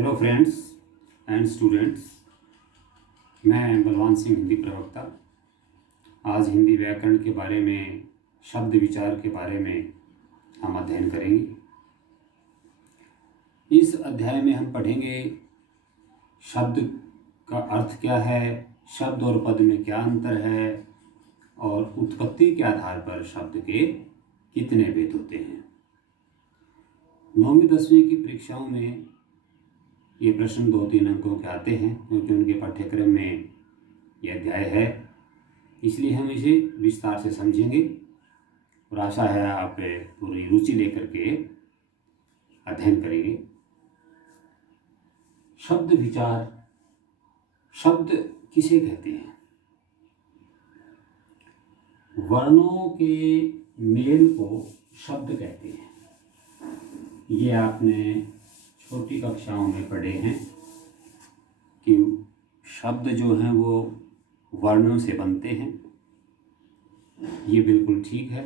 Hello friends and students, मैं बलवान सिंह हिंदी प्रवक्ता। आज हिंदी व्याकरण के बारे में, शब्द विचार के बारे में हम अध्ययन करेंगे। इस अध्याय में हम पढ़ेंगे शब्द का अर्थ क्या है, शब्द और पद में क्या अंतर है और उत्पत्ति के आधार पर शब्द के कितने भेद होते हैं। 9वीं 10वीं की परीक्षाओं में ये प्रश्न 2-3 अंकों के आते हैं, क्योंकि उनके पाठ्यक्रम में यह अध्याय है, इसलिए हम इसे विस्तार से समझेंगे और आशा है आप पूरी रुचि लेकर के अध्ययन करेंगे। शब्द विचार। शब्द किसे कहते हैं? वर्णों के मेल को शब्द कहते हैं। ये आपने छोटी कक्षाओं में पढ़े हैं कि शब्द जो हैं वो वर्णों से बनते हैं। ये बिल्कुल ठीक है,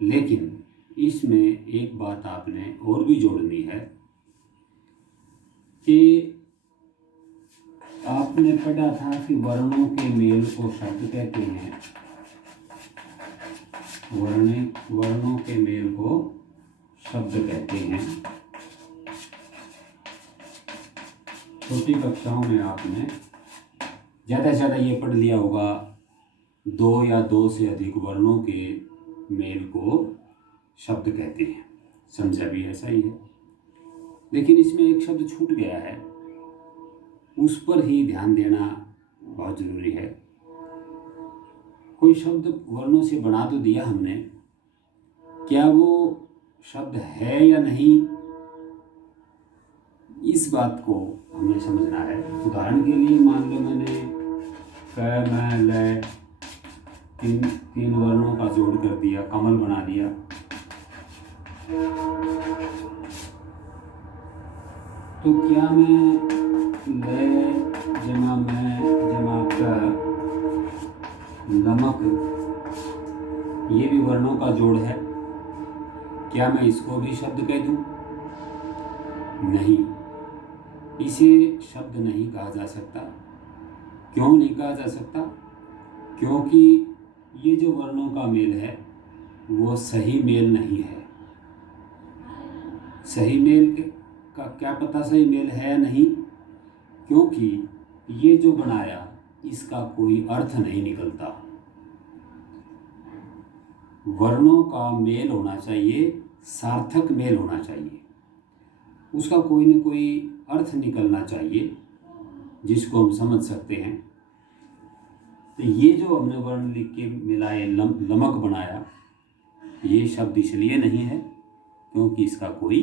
लेकिन इसमें एक बात आपने और भी जोड़नी है कि आपने पढ़ा था कि वर्णों के मेल को शब्द कहते हैं। वर्णों के मेल को शब्द कहते हैं। छोटी कक्षाओं में आपने ज़्यादा से ज़्यादा ये पढ़ लिया होगा, 2 या 2 से अधिक वर्णों के मेल को शब्द कहते हैं। समझा भी ऐसा ही है, लेकिन इसमें एक शब्द छूट गया है, उस पर ही ध्यान देना बहुत ज़रूरी है। कोई शब्द वर्णों से बना तो दिया हमने, क्या वो शब्द है या नहीं, इस बात को हमें समझना है। उदाहरण के लिए मान लो मैंने क, म, ल तीन वर्णों का जोड़ कर दिया, कमल बना दिया। तो क्या मैं ल जमा मैं जमा क लमक, ये भी वर्णों का जोड़ है, क्या मैं इसको भी शब्द कह दूं? नहीं, इसे शब्द नहीं कहा जा सकता। क्यों नहीं कहा जा सकता? क्योंकि ये जो वर्णों का मेल है वो सही मेल नहीं है। सही मेल का क्या पता सही मेल है या नहीं, क्योंकि ये जो बनाया इसका कोई अर्थ नहीं निकलता। वर्णों का मेल होना चाहिए, सार्थक मेल होना चाहिए, उसका कोई न कोई अर्थ निकलना चाहिए जिसको हम समझ सकते हैं। तो ये जो हमने वर्ण लिख के मिलाए, लमक बनाया, ये शब्द इसलिए नहीं है क्योंकि इसका कोई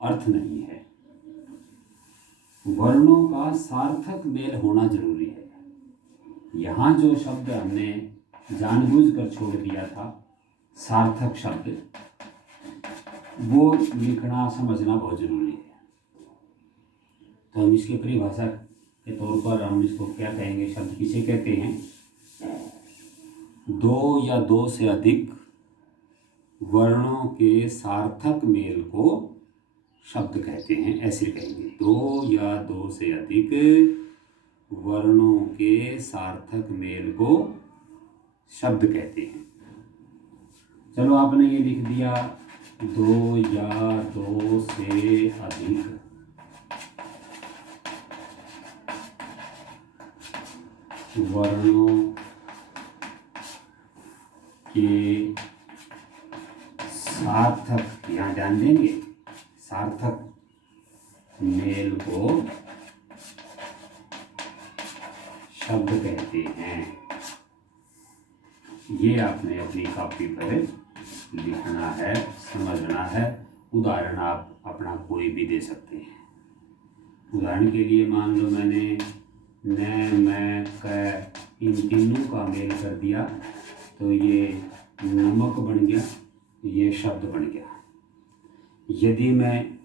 अर्थ नहीं है। वर्णों का सार्थक मेल होना जरूरी है। यहाँ जो शब्द हमने जानबूझकर छोड़ दिया था, सार्थक शब्द, वो लिखना समझना बहुत जरूरी है। तो हम इसकी परिभाषा के तौर पर हम इसको क्या कहेंगे, शब्द किसे कहते हैं? 2 या 2 से अधिक वर्णों के सार्थक मेल को शब्द कहते हैं, ऐसे कहेंगे। 2 या 2 से अधिक वर्णों के सार्थक मेल को शब्द कहते हैं। चलो आपने ये लिख दिया, 2 या 2 से अधिक वर्णों के सार्थक, यहाँ ध्यान देंगे, सार्थक मेल को शब्द कहते हैं। ये आपने अपनी कॉपी पर लिखना है, समझना है। उदाहरण आप अपना कोई भी दे सकते हैं। उदाहरण के लिए मान लो मैंने न, मैं, क, इन तीनों का मेल कर दिया तो ये नमक बन गया, ये शब्द बन गया। यदि मैं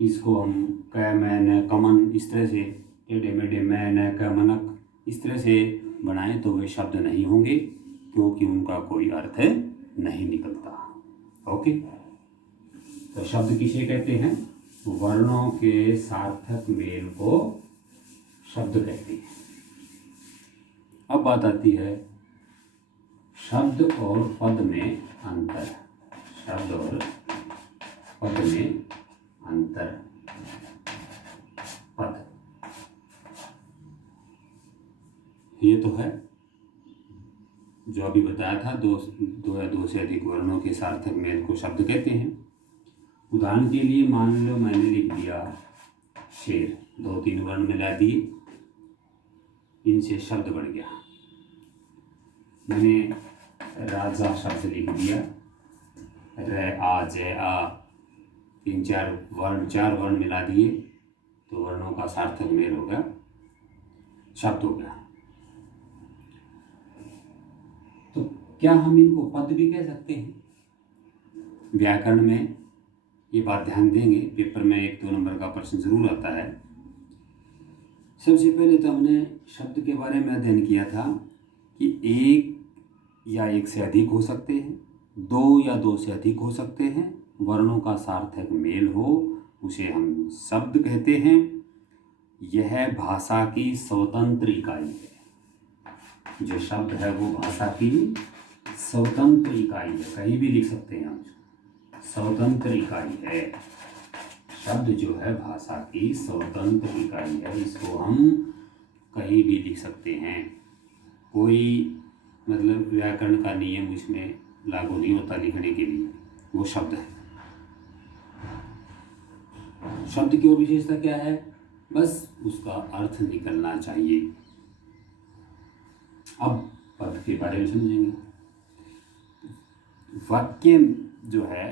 इसको हम क, मैं, न, कमन, इस तरह से टेढ़े मेढ़े मैं, न, क, मनक, इस तरह से बनाएं तो वे शब्द नहीं होंगे, क्योंकि उनका कोई अर्थ नहीं निकलता। ओके, तो शब्द किसे कहते हैं? वर्णों के सार्थक मेल को शब्द कहते हैं। अब बात आती है शब्द और पद में अंतर। शब्द और पद में अंतर। पद ये तो है जो अभी बताया था, दो या दो से अधिक वर्णों के सार्थक मेल को शब्द कहते हैं। उदाहरण के लिए मान लो मैंने लिख दिया शेर, 2-3 वर्ण मिला दिए, इनसे शब्द बन गया। मैंने राजा शब्द लिख दिया, र आ जय आ, 4 वर्ण मिला दिए तो वर्णों का सार्थक मेल हो गया, शब्द हो गया। तो क्या हम इनको पद भी कह सकते हैं? व्याकरण में ये बात ध्यान देंगे, पेपर में 1-2 नंबर का प्रश्न जरूर आता है। सबसे पहले तो हमने शब्द के बारे में अध्ययन किया था कि एक या एक से अधिक हो सकते हैं, 2 या 2 से अधिक हो सकते हैं, वर्णों का सार्थक मेल हो उसे हम शब्द कहते हैं। यह भाषा की स्वतंत्र इकाई है। जो शब्द है वो भाषा की स्वतंत्र इकाई है, कहीं भी लिख सकते हैं हम, स्वतंत्र इकाई है। शब्द जो है भाषा की स्वतंत्र इकाई है, इसको हम कहीं भी लिख सकते हैं। कोई मतलब व्याकरण का नियम इसमें लागू नहीं होता लिखने के लिए, वो शब्द है। शब्द की और विशेषता क्या है? बस उसका अर्थ निकलना चाहिए। अब पद के बारे में समझेंगे। वाक्य जो है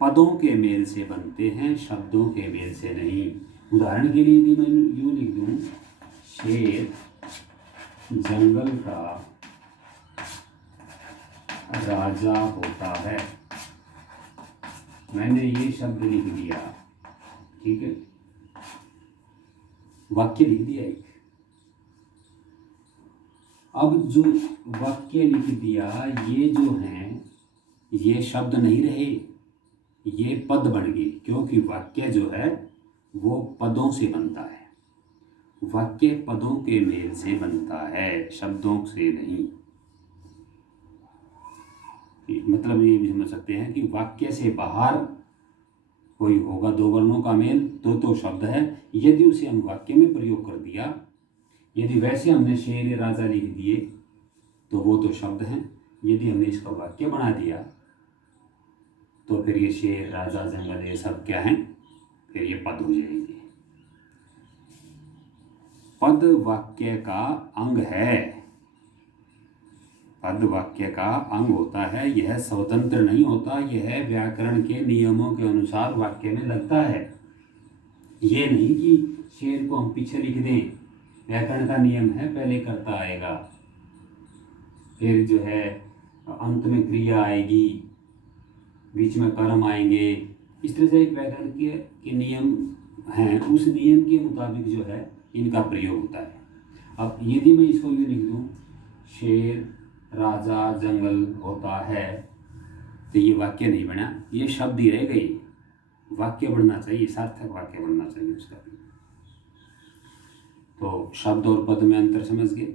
पदों के मेल से बनते हैं, शब्दों के मेल से नहीं। उदाहरण के लिए यदि मैं यूँ लिख दूँ, शेर जंगल का राजा होता है, मैंने ये शब्द लिख दिया, ठीक है, वाक्य लिख दिया एक। अब जो वाक्य लिख दिया, ये जो हैं ये शब्द नहीं रहे, ये पद बन गए, क्योंकि वाक्य जो है वो पदों से बनता है। वाक्य पदों के मेल से बनता है, शब्दों से नहीं। मतलब ये भी समझ सकते हैं कि वाक्य से बाहर कोई होगा 2 वर्णों का मेल तो शब्द है। यदि उसे हम वाक्य में प्रयोग कर दिया, यदि वैसे हमने शेर राजा लिख दिए तो वो तो शब्द हैं। यदि हमने इसका वाक्य बना दिया तो फिर ये शेर राजा जंगल ये सब क्या हैं, फिर ये पद हो जाएंगे। पद वाक्य का अंग है, पद वाक्य का अंग होता है, यह स्वतंत्र नहीं होता, यह व्याकरण के नियमों के अनुसार वाक्य में लगता है। ये नहीं कि शेर को हम पीछे लिख दें, व्याकरण का नियम है पहले कर्ता आएगा, फिर जो है अंत में क्रिया आएगी, बीच में कर्म आएंगे। इस तरह से एक व्याकरण के नियम हैं, उस नियम के मुताबिक जो है इनका प्रयोग होता है। अब यदि मैं इसको यूँ लिख दूँ, शेर राजा जंगल होता है, तो ये वाक्य नहीं बना, ये शब्द ही रह गई। वाक्य बनना चाहिए, सार्थक वाक्य बनना चाहिए उसका भी। तो शब्द और पद में अंतर समझ गए।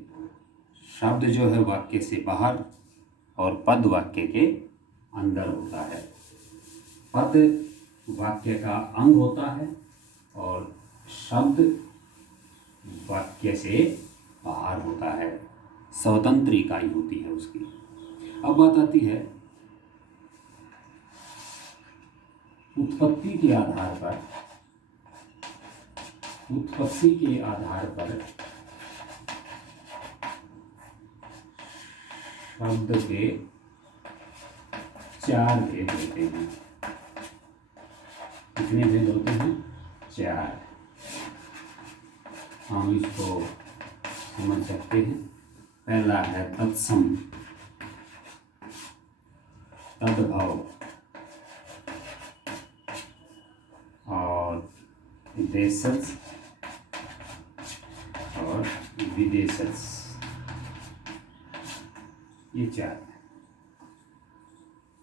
शब्द जो है वाक्य से बाहर और पद वाक्य के अंदर होता है। पद वाक्य का अंग होता है और शब्द वाक्य से बाहर होता है, स्वतंत्र इकाई होती है उसकी। अब बात आती है उत्पत्ति के आधार पर। उत्पत्ति के आधार पर शब्द के 4 भेद होते हैं। कितने भेद होते हैं? 4। हम इसको समझ सकते हैं। पहला है तत्सम, तद्भव और देशज और विदेशज, ये 4 है।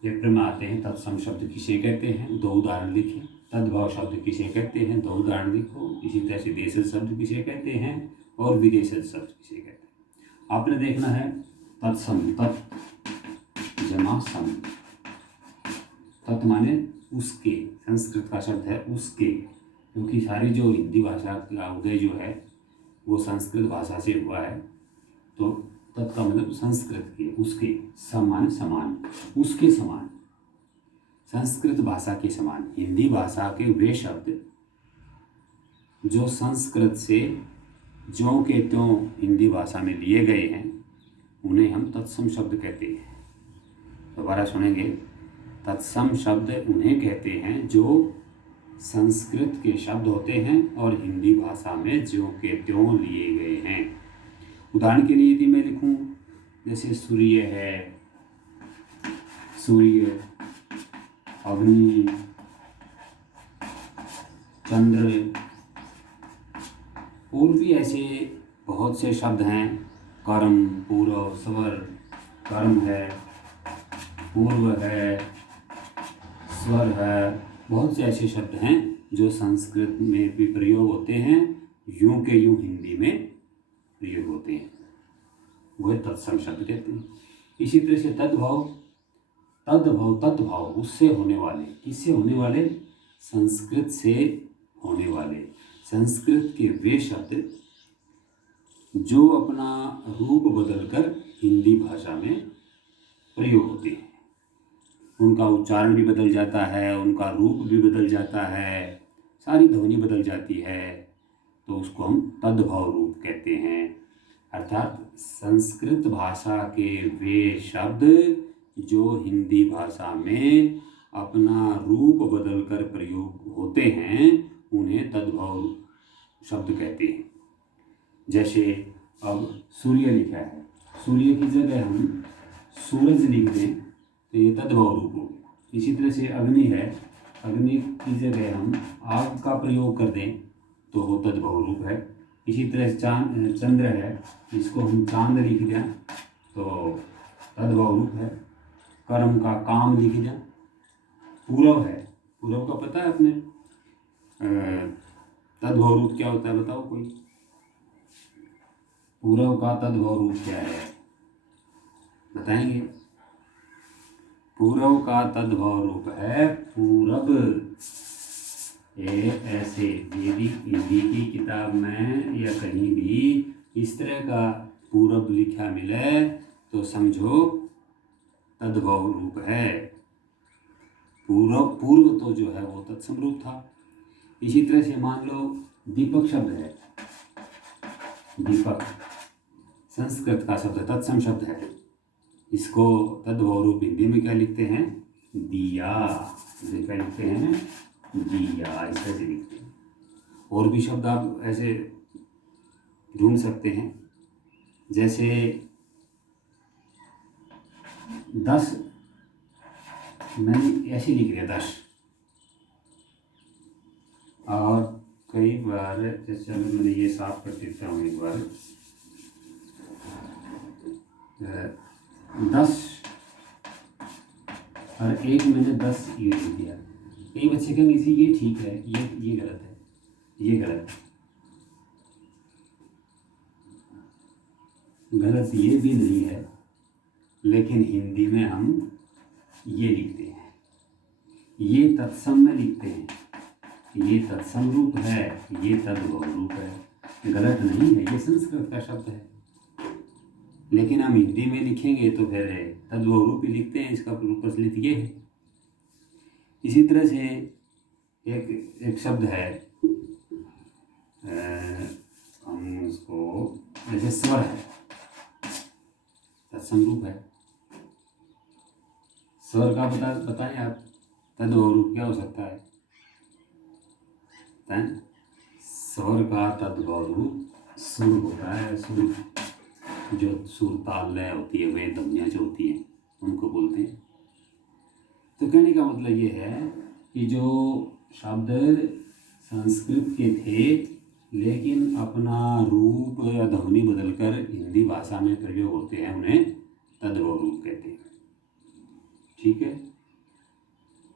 पेपर में आते हैं। तत्सम शब्द किसे कहते हैं, 2 उदाहरण लिखें। तद्भव शब्द किसे कहते हैं, 2 उदाहरण लिखो। इसी तरह से देशज शब्द किसे कहते हैं और विदेशज शब्द किसे कहते हैं। आपने देखना है तत्सम, तत् जमा सम। तत् माने उसके, संस्कृत का शब्द है उसके, क्योंकि सारी जो हिंदी भाषा का उदय जो है वो संस्कृत भाषा से हुआ है। तो तत् का मतलब संस्कृत के, उसके, सम माने समान, उसके समान, संस्कृत भाषा के समान। हिंदी भाषा के वे शब्द जो संस्कृत से ज्यों के त्यों हिंदी भाषा में लिए गए हैं उन्हें हम तत्सम शब्द कहते हैं। दोबारा सुनेंगे, तत्सम शब्द उन्हें कहते हैं जो संस्कृत के शब्द होते हैं और हिंदी भाषा में ज्यों के त्यों लिए गए हैं। उदाहरण के लिए यदि मैं लिखूं, जैसे सूर्य है, सूर्य, अग्नि, चंद्र, और भी ऐसे बहुत से शब्द हैं। कर्म, पूर्व, स्वर, कर्म है, पूर्व है, स्वर है, बहुत से ऐसे शब्द हैं जो संस्कृत में भी प्रयोग होते हैं, यूं के यूं हिंदी में प्रयोग होते हैं, वह तत्सम शब्द कहते हैं। इसी तरह से तद्भव, तद्भव, तद्भव उससे होने वाले, किससे होने वाले, संस्कृत से होने वाले, संस्कृत के वे शब्द जो अपना रूप बदलकर हिंदी भाषा में प्रयोग होते हैं। उनका उच्चारण भी बदल जाता है, उनका रूप भी बदल जाता है, सारी ध्वनि बदल जाती है, तो उसको हम तद्भव रूप कहते हैं। अर्थात संस्कृत भाषा के वे शब्द जो हिंदी भाषा में अपना रूप बदलकर प्रयोग होते हैं उन्हें तद्भव शब्द कहते हैं। जैसे अब सूर्य लिखा है, सूर्य की जगह हम सूरज लिख दें तो ये तद्भव रूप हो गया। इसी तरह से अग्नि है, अग्नि की जगह हम आग का प्रयोग कर दें तो वो तद्भव रूप है। इसी तरह से चंद्र है, इसको हम चांद लिख दें तो तद्भव रूप है। कर्म का काम लिख दें। पूरव है, पूरव का पता है अपने तद्भव रूप क्या होता है, बताओ कोई। पूरव का तद्भव रूप क्या है, बताएंगे। पूरव का तद्भव रूप है पूरब। ये ऐसे यदि हिंदी की किताब में या कहीं भी इस तरह का पूरब लिखा मिले तो समझो तद्भव रूप है। पूर्व तो जो है वो तत्सम रूप था। इसी तरह से मान लो दीपक शब्द है, दीपक संस्कृत का शब्द तत्सम शब्द है, इसको तद्भव रूप हिंदी में क्या लिखते हैं, दिया। क्या लिखते हैं, दिया, इस तरह से लिखते हैं। और भी शब्द आप ऐसे ढूंढ सकते हैं, जैसे 10 मैंने ऐसे लिख दिया 10। और कई बार जैसे मैंने ये साफ कर देता हूँ एक बार, 10 और एक मैंने 10 ये लिख दिया। कई बच्चे कहेंगे इसी ये ठीक है, ये गलत है, ये गलत है। गलत ये भी नहीं है, लेकिन हिंदी में हम ये लिखते हैं, ये तत्सम में लिखते हैं, ये तत्सम रूप है, ये तद्भव रूप है। गलत नहीं है, ये संस्कृत का शब्द है, लेकिन हम हिंदी में लिखेंगे तो फिर तद्भव रूप ही लिखते हैं, इसका रूप प्रचलित ये है। इसी तरह से एक शब्द है, हम उसको जैसे स्वर है, तत्सम रूप है। स्वर का बताएं आप, तद्भव रूप क्या हो सकता है, बताएं। स्वर का तद्भव रूप सुर होता है। सुर, जो सुर ताल लय होती है, वे ध्वनियाँ जो होती हैं उनको बोलते हैं। तो कहने का मतलब ये है कि जो शब्द संस्कृत के थे लेकिन अपना रूप या ध्वनि बदलकर हिंदी भाषा में प्रयोग होते हैं उन्हें तद्भव रूप कहते हैं। ठीक है,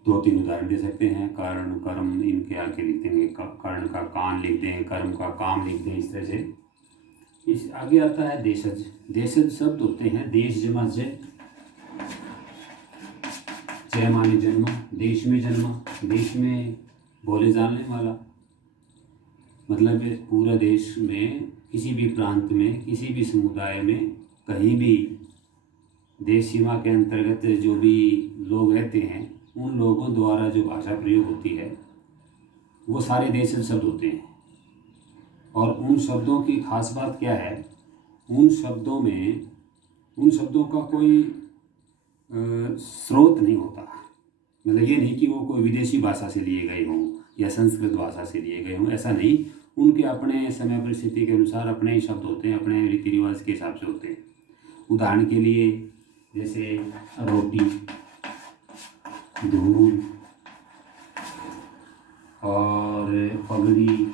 2-3 उदाहरण दे सकते हैं। कारण, कर्म, इनके आगे लिख देंगे, कर्ण का कान लिख दें, कर्म का काम लिख दें, इस तरह से। इस आगे आता है देशज। देशज शब्द होते हैं देश जमा जय, जय माने जन्म, देश में जन्मा, देश में बोले जाने वाला, मतलब पूरा देश में किसी भी प्रांत में, किसी भी समुदाय में, कहीं भी देश सीमा के अंतर्गत जो भी लोग रहते हैं, उन लोगों द्वारा जो भाषा प्रयोग होती है वो सारे देशज शब्द होते हैं। और उन शब्दों की खास बात क्या है, उन शब्दों का कोई स्रोत नहीं होता। मतलब ये नहीं कि वो कोई विदेशी भाषा से लिए गए हों या संस्कृत भाषा से लिए गए हों, ऐसा नहीं। उनके अपने समय परिस्थिति के अनुसार अपने ही शब्द होते हैं, अपने रीति रिवाज के हिसाब से होते हैं। उदाहरण के लिए जैसे रोटी, धूल और पगड़ी,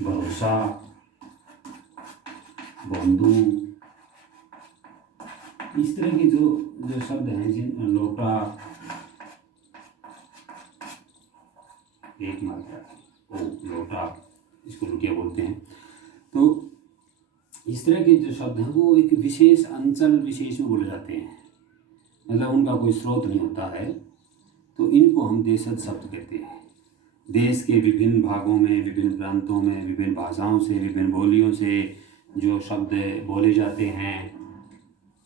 भरोसा, बंधु, इस तरह के जो शब्द हैं, जिन लोटा, एक मात्रा, लोटा, इसको लुटिया बोलते हैं। तो इस तरह के जो शब्द हैं वो एक विशेष अंचल विशेष में बोले जाते हैं, मतलब उनका कोई स्रोत नहीं होता है। तो इनको हम देशज शब्द कहते हैं। देश के विभिन्न भागों में, विभिन्न प्रांतों में, विभिन्न भाषाओं से, विभिन्न बोलियों से जो शब्द बोले जाते हैं,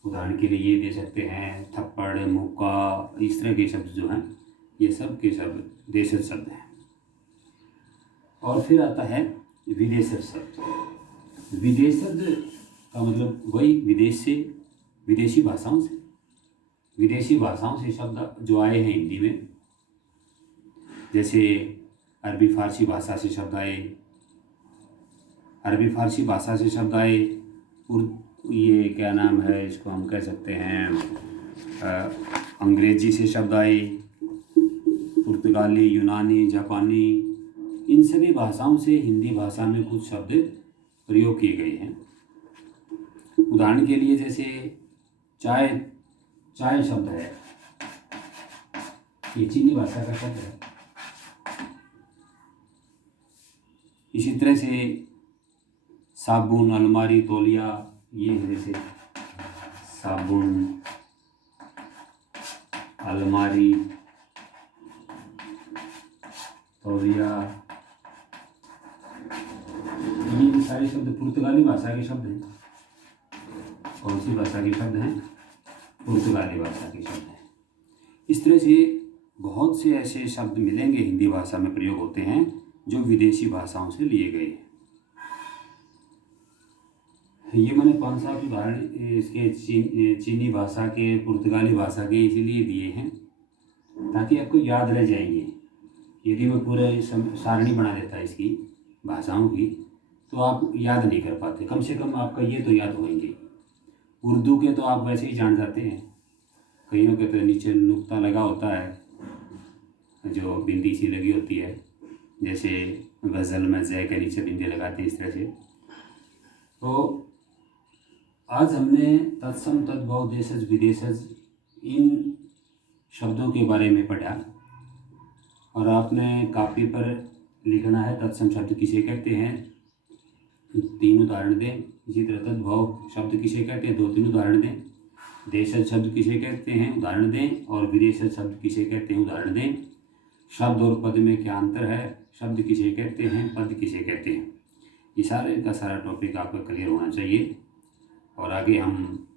उदाहरण के लिए ये दे सकते हैं थप्पड़, मुक्का, इस तरह के शब्द जो हैं, ये सब के शब्द देशज शब्द हैं। और फिर आता है विदेशज शब्द। विदेशज का मतलब वही विदेश से, विदेशी भाषाओं से, विदेशी भाषाओं से शब्द जो आए हैं हिंदी में, जैसे अरबी फारसी भाषा से शब्द आए, अरबी फारसी भाषा से शब्द आए, ये क्या नाम है, इसको हम कह सकते हैं अंग्रेजी से शब्द आए, पुर्तगाली, यूनानी, जापानी, इन सभी भाषाओं से हिंदी भाषा में कुछ शब्द प्रयोग किए गए हैं। उदाहरण के लिए जैसे चाय, चाय शब्द है, ये चीनी भाषा का शब्द है। इसी तरह से साबुन, अलमारी, तौलिया, ये है जैसे साबुन, अलमारी, तौलिया, ये सारे शब्द पुर्तगाली भाषा के शब्द हैं। कौन सी भाषा के शब्द हैं? पुर्तगाली भाषा के शब्द हैं। इस तरह से बहुत से ऐसे शब्द मिलेंगे हिंदी भाषा में प्रयोग होते हैं जो विदेशी भाषाओं से लिए गए हैं। ये मैंने 5-7 उदाहरण इसके चीनी भाषा के, पुर्तगाली भाषा के इसीलिए दिए हैं ताकि आपको याद रह जाएंगे। यदि मैं पूरे सारणी बना देता इसकी भाषाओं की तो आप याद नहीं कर पाते, कम से कम आपका ये तो याद होंगे। उर्दू के तो आप वैसे ही जान जाते हैं, कईयों के तो नीचे नुक्ता लगा होता है, जो बिंदी सी लगी होती है, जैसे गज़ल में ज़ै के नीचे बिंदी लगाते हैं, इस तरह से। तो आज हमने तत्सम, तद्भव, देशज, विदेशज, इन शब्दों के बारे में पढ़ा। और आपने कापी पर लिखना है तत्सम शब्द किसे कहते हैं, 3 उदाहरण दें। इसी तरह तद्भव शब्द किसे कहते हैं, 2-3 उदाहरण दें। देशज शब्द किसे कहते हैं, उदाहरण दें। और विदेशज शब्द किसे कहते हैं, उदाहरण दें। शब्द और पद में क्या अंतर है, शब्द किसे कहते हैं, पद किसे कहते हैं। ये सारे का सारा टॉपिक आपका क्लियर होना चाहिए। और आगे हम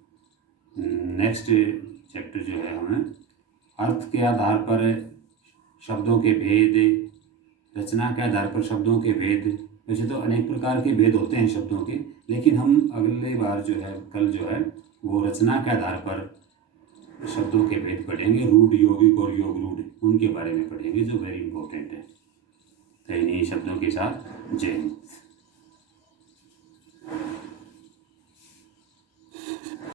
नेक्स्ट चैप्टर जो है, हमें अर्थ के आधार पर शब्दों के भेद, रचना के आधार पर शब्दों के भेद। वैसे तो अनेक प्रकार के भेद होते हैं शब्दों के, लेकिन हम अगले बार जो है, कल जो है, वो रचना के आधार पर शब्दों के भेद पढ़ेंगे। रूढ़, यौगिक और योग रूढ़, उनके बारे में पढ़ेंगे, जो वेरी इंपॉर्टेंट है। तो इन्हीं शब्दों के साथ जय हिंद।